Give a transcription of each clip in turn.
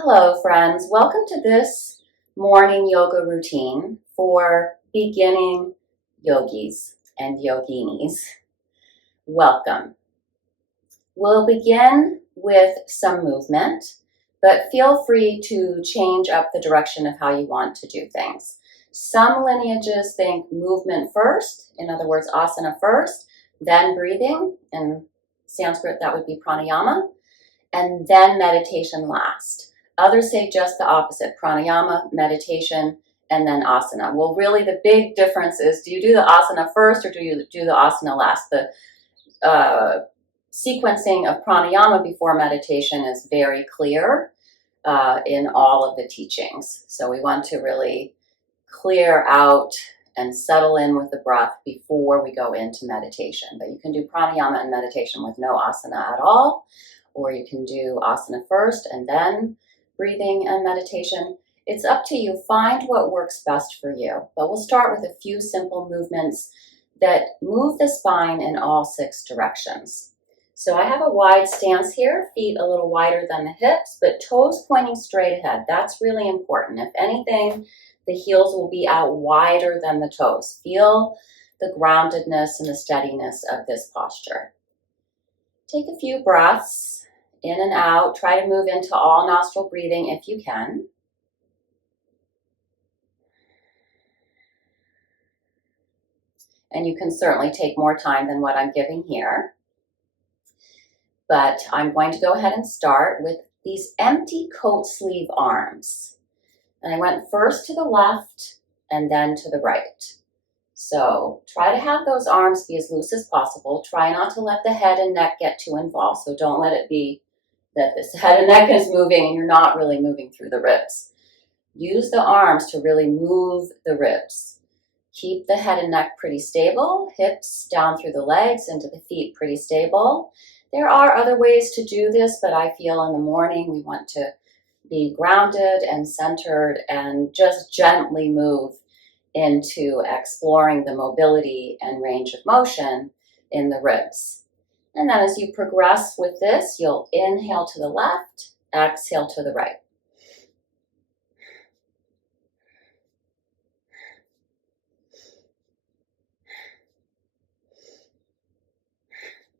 Hello friends, welcome to this morning yoga routine for beginning yogis and yoginis. Welcome. We'll begin with some movement, but feel free to change up the direction of how you want to do things. Some lineages think movement first, in other words, asana first, then breathing. In Sanskrit, that would be pranayama, and then meditation last. Others say just the opposite, pranayama, meditation, and then asana. Well, really the big difference is, do you do the asana first or do you do the asana last? The sequencing of pranayama before meditation is very clear in all of the teachings. So we want to really clear out and settle in with the breath before we go into meditation. But you can do pranayama and meditation with no asana at all, or you can do asana first and then breathing and meditation. It's up to you. Find what works best for you. But we'll start with a few simple movements that move the spine in all 6 directions. So I have a wide stance here, feet a little wider than the hips, but toes pointing straight ahead. That's really important. If anything, the heels will be out wider than the toes. Feel the groundedness and the steadiness of this posture. Take a few breaths in and out. Try to move into all nostril breathing if you can. And you can certainly take more time than what I'm giving here. But I'm going to go ahead and start with these empty coat sleeve arms. And I went first to the left and then to the right. So try to have those arms be as loose as possible. Try not to let the head and neck get too involved. So don't let it be that this head and neck is moving and you're not really moving through the ribs. Use the arms to really move the ribs. Keep the head and neck pretty stable, hips down through the legs into the feet pretty stable. There are other ways to do this, but I feel in the morning we want to be grounded and centered and just gently move into exploring the mobility and range of motion in the ribs. And then as you progress with this, you'll inhale to the left, exhale to the right.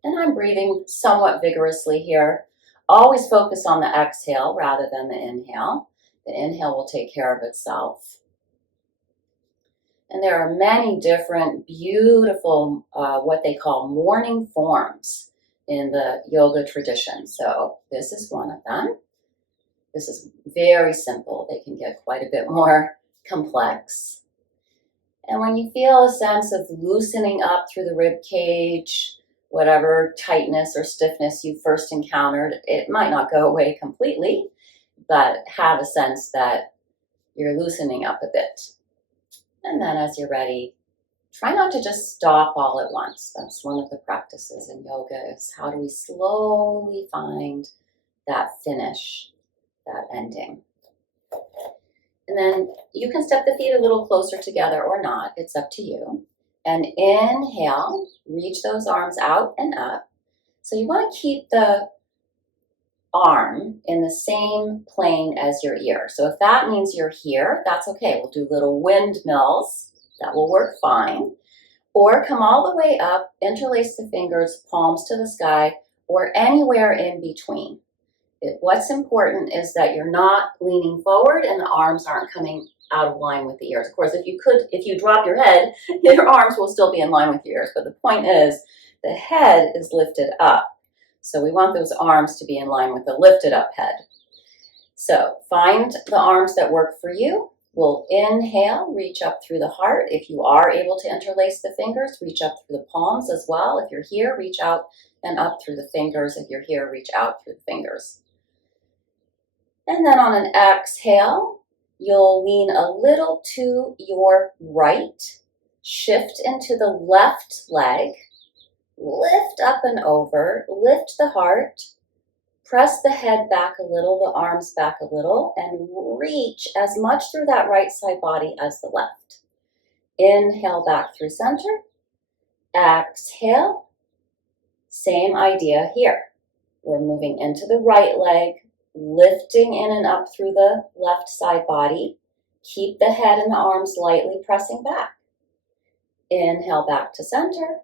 And I'm breathing somewhat vigorously here. Always focus on the exhale rather than the inhale. The inhale will take care of itself. And there are many different beautiful, what they call morning forms in the yoga tradition. So this is one of them. This is very simple. They can get quite a bit more complex. And when you feel a sense of loosening up through the rib cage, whatever tightness or stiffness you first encountered, it might not go away completely, but have a sense that you're loosening up a bit. And then as you're ready, try not to just stop all at once. That's one of the practices in yoga, is how do we slowly find that finish, that ending. And then you can step the feet a little closer together or not. It's up to you. And inhale, reach those arms out and up. So you want to keep the arm in the same plane as your ear. So if that means you're here, that's okay. We'll do little windmills. That will work fine. Or come all the way up, interlace the fingers, palms to the sky, or anywhere in between. What's important is that you're not leaning forward and the arms aren't coming out of line with the ears. Of course, if you drop your head, your arms will still be in line with your ears. But the point is, the head is lifted up. So we want those arms to be in line with the lifted up head. So find the arms that work for you. We'll inhale, reach up through the heart. If you are able to interlace the fingers, reach up through the palms as well. If you're here, reach out and up through the fingers. If you're here, reach out through the fingers. And then on an exhale, you'll lean a little to your right, shift into the left leg, lift up and over, lift the heart, press the head back a little, the arms back a little, and reach as much through that right side body as the left. Inhale back through center, exhale, same idea here. We're moving into the right leg, lifting in and up through the left side body. Keep the head and the arms lightly pressing back. Inhale back to center.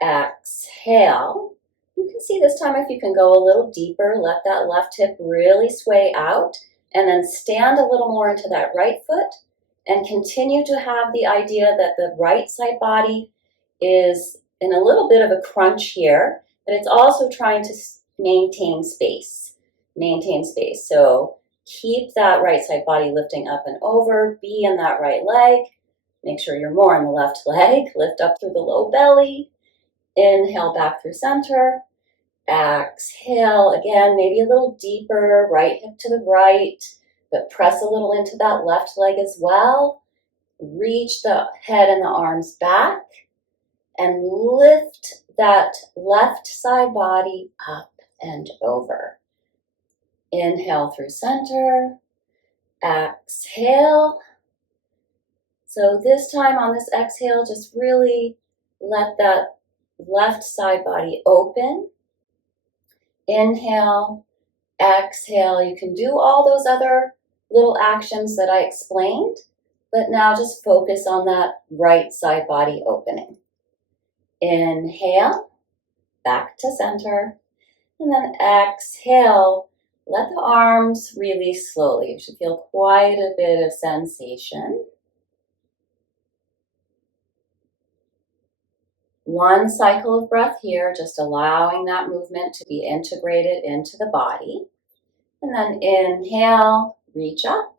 Exhale. You can see this time if you can go a little deeper, let that left hip really sway out, and then stand a little more into that right foot, and continue to have the idea that the right side body is in a little bit of a crunch here, but it's also trying to maintain space. Maintain space. So keep that right side body lifting up and over, be in that right leg. Make sure you're more on the left leg. Lift up through the low belly. Inhale back through center. Exhale, again, maybe a little deeper, right hip to the right, but press a little into that left leg as well. Reach the head and the arms back and lift that left side body up and over. Inhale through center. Exhale. So this time on this exhale, just really let that left side body open. Inhale, exhale. You can do all those other little actions that I explained, but now just focus on that right side body opening. Inhale, back to center, and then exhale. Let the arms release slowly. You should feel quite a bit of sensation. One cycle of breath here, just allowing that movement to be integrated into the body. And then inhale, reach up.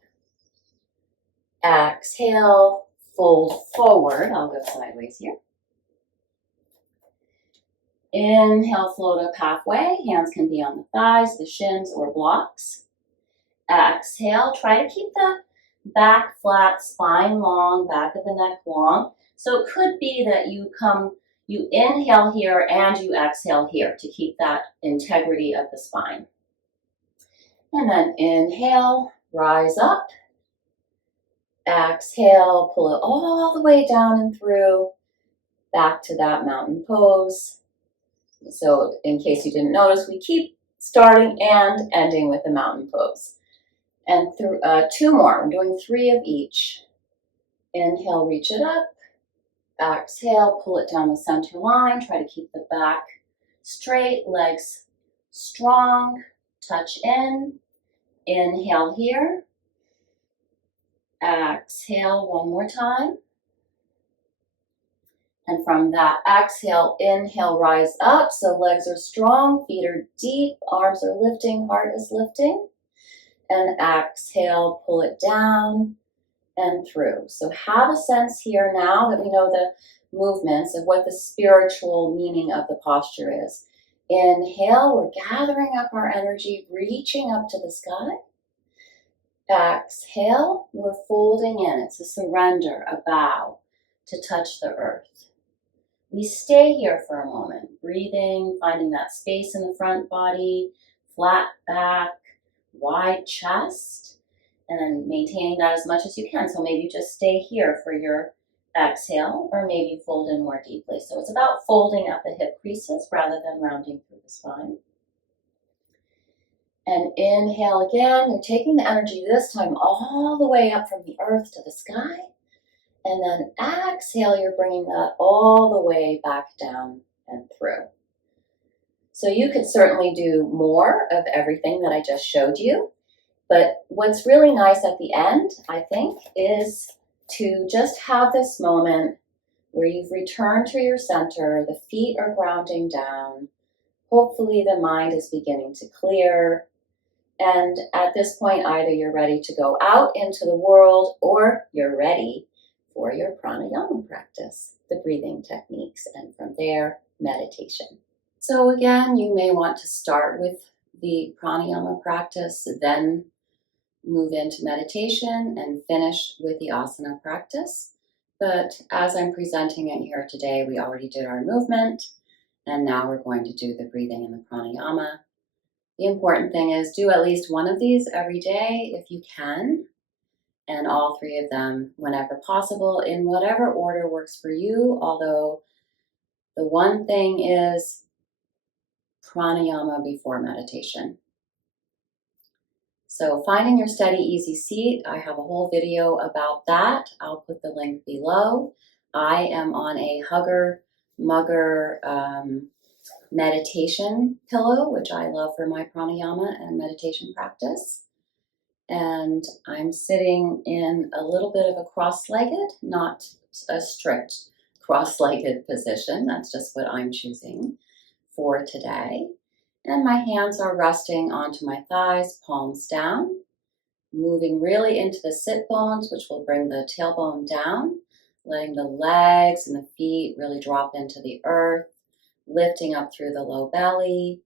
Exhale, fold forward. I'll go sideways here. Inhale, float up halfway. Hands can be on the thighs, the shins, or blocks. Exhale, try to keep the back flat, spine long, back of the neck long. So it could be that you inhale here and you exhale here to keep that integrity of the spine. And then inhale, rise up. Exhale, pull it all the way down and through, back to that mountain pose. So in case you didn't notice, we keep starting and ending with the mountain pose. And through two more, I'm doing 3 of each. Inhale, reach it up. Exhale, pull it down the center line. Try to keep the back straight, legs strong. Touch in. Inhale here. Exhale one more time. And from that exhale, inhale, rise up. So legs are strong, feet are deep, arms are lifting, heart is lifting. And exhale, pull it down and through. So have a sense here now that we know the movements of what the spiritual meaning of the posture is. Inhale, we're gathering up our energy, reaching up to the sky. Exhale, we're folding in. It's a surrender, a bow to touch the earth. We stay here for a moment, breathing, finding that space in the front body, flat back, wide chest, and then maintaining that as much as you can. So maybe you just stay here for your exhale, or maybe you fold in more deeply. So it's about folding at the hip creases rather than rounding through the spine. And inhale again. You're taking the energy this time all the way up from the earth to the sky. And then exhale, you're bringing that all the way back down and through. So you could certainly do more of everything that I just showed you. But what's really nice at the end, I think, is to just have this moment where you've returned to your center, the feet are grounding down. Hopefully the mind is beginning to clear. And at this point, either you're ready to go out into the world or you're ready for your pranayama practice, the breathing techniques, and from there, meditation. So again, you may want to start with the pranayama practice, then move into meditation and finish with the asana practice. But as I'm presenting it here today, we already did our movement, and now we're going to do the breathing and the pranayama. The important thing is do at least one of these every day if you can, and all 3 of them whenever possible in whatever order works for you, although the one thing is pranayama before meditation. So finding your steady, easy seat, I have a whole video about that. I'll put the link below. I am on a Hugger Mugger meditation pillow, which I love for my pranayama and meditation practice. And I'm sitting in a little bit of a cross-legged, not a strict cross-legged position. That's just what I'm choosing for today. And my hands are resting onto my thighs, palms down, moving really into the sit bones, which will bring the tailbone down, letting the legs and the feet really drop into the earth, lifting up through the low belly,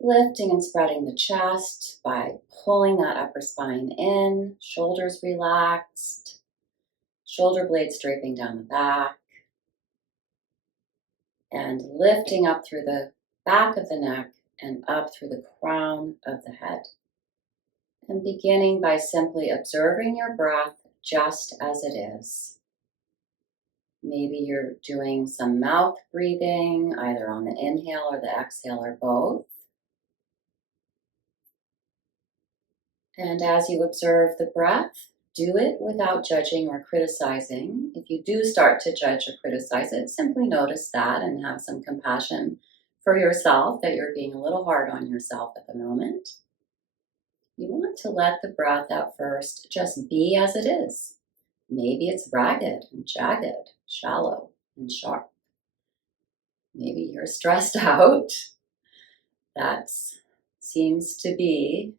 lifting and spreading the chest by pulling that upper spine in, shoulders relaxed, shoulder blades draping down the back, and lifting up through the back of the neck and up through the crown of the head. And beginning by simply observing your breath just as it is. Maybe you're doing some mouth breathing, either on the inhale or the exhale or both. And as you observe the breath, do it without judging or criticizing. If you do start to judge or criticize it, simply notice that and have some compassion for yourself that you're being a little hard on yourself at the moment. You want to let the breath at first just be as it is. Maybe it's ragged and jagged, shallow and sharp. Maybe you're stressed out. That seems to be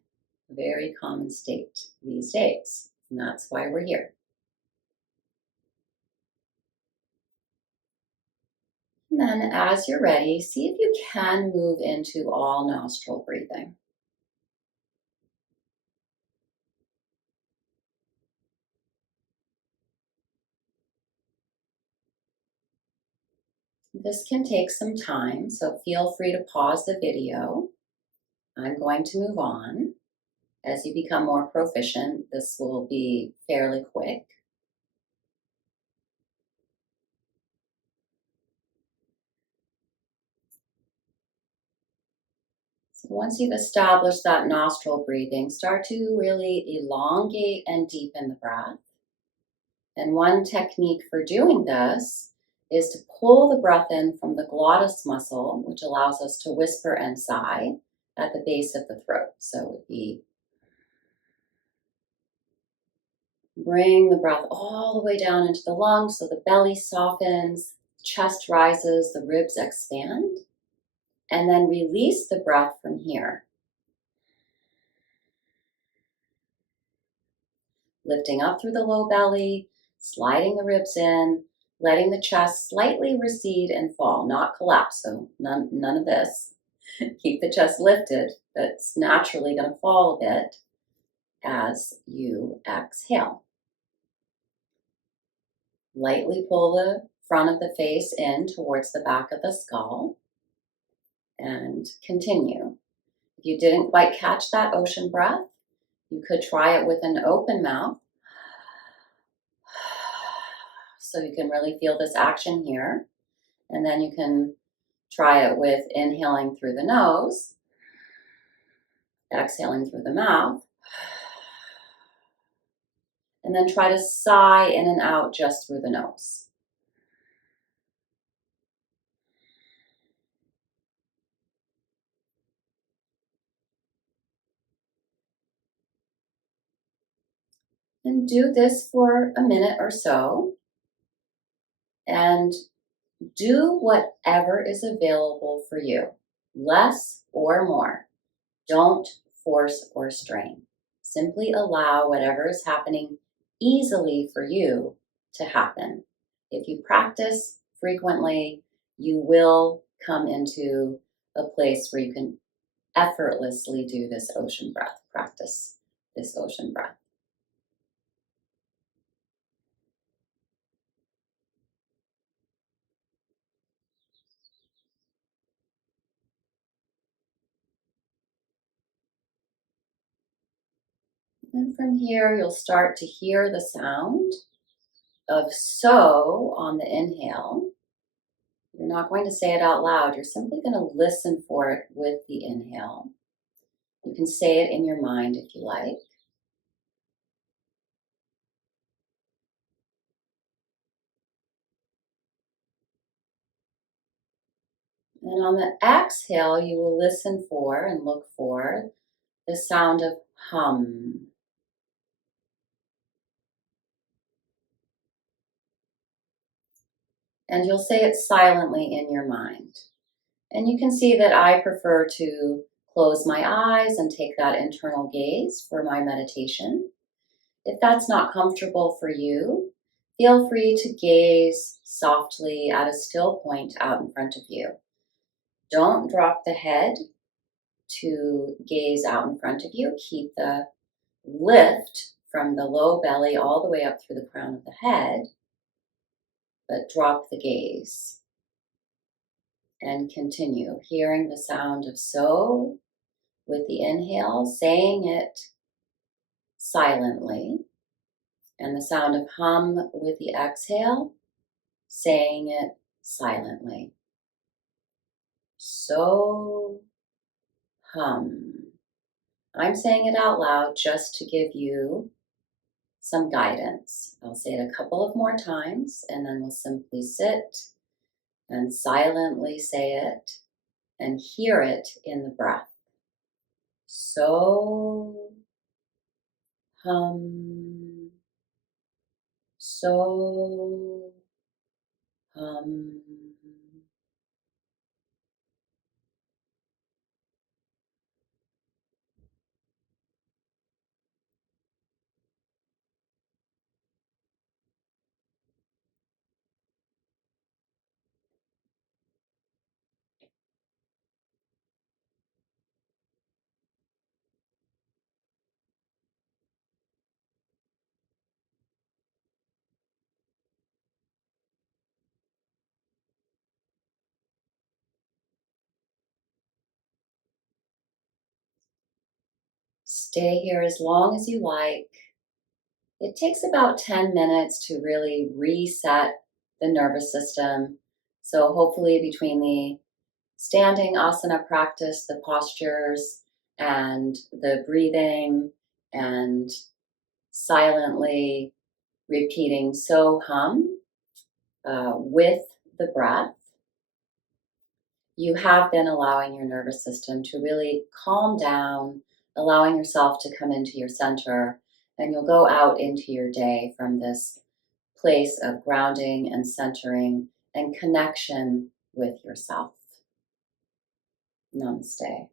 a very common state these days, and that's why we're here. And then as you're ready, see if you can move into all nostril breathing. This can take some time, so feel free to pause the video. I'm going to move on. As you become more proficient, this will be fairly quick. So once you've established that nostril breathing, start to really elongate and deepen the breath. And one technique for doing this is to pull the breath in from the glottis muscle, which allows us to whisper and sigh at the base of the throat. So it would be bring the breath all the way down into the lungs so the belly softens, chest rises, the ribs expand, and then release the breath from here. Lifting up through the low belly, sliding the ribs in, letting the chest slightly recede and fall, not collapse. So none of this. Keep the chest lifted, but it's naturally going to fall a bit as you exhale. Lightly pull the front of the face in towards the back of the skull and continue. If you didn't quite catch that ocean breath, you could try it with an open mouth. So you can really feel this action here. And then you can try it with inhaling through the nose, exhaling through the mouth, and then try to sigh in and out just through the nose. And do this for a minute or so, and do whatever is available for you, less or more. Don't force or strain. Simply allow whatever is happening easily for you to happen. If you practice frequently, you will come into a place where you can effortlessly do this ocean breath, practice this ocean breath. And from here, you'll start to hear the sound of so on the inhale. You're not going to say it out loud. You're simply going to listen for it with the inhale. You can say it in your mind if you like. And on the exhale, you will listen for and look for the sound of hum. And you'll say it silently in your mind. And you can see that I prefer to close my eyes and take that internal gaze for my meditation. If that's not comfortable for you, feel free to gaze softly at a still point out in front of you. Don't drop the head to gaze out in front of you. Keep the lift from the low belly all the way up through the crown of the head, but drop the gaze and continue hearing the sound of so with the inhale, saying it silently, and the sound of hum with the exhale, saying it silently. So hum. I'm saying it out loud just to give you some guidance. I'll say it a couple of more times and then we'll simply sit and silently say it and hear it in the breath. So hum. So hum. Stay here as long as you like. It takes about 10 minutes to really reset the nervous system. So hopefully between the standing asana practice, the postures, and the breathing, and silently repeating so hum with the breath, you have been allowing your nervous system to really calm down, allowing yourself to come into your center, and you'll go out into your day from this place of grounding and centering and connection with yourself. Namaste.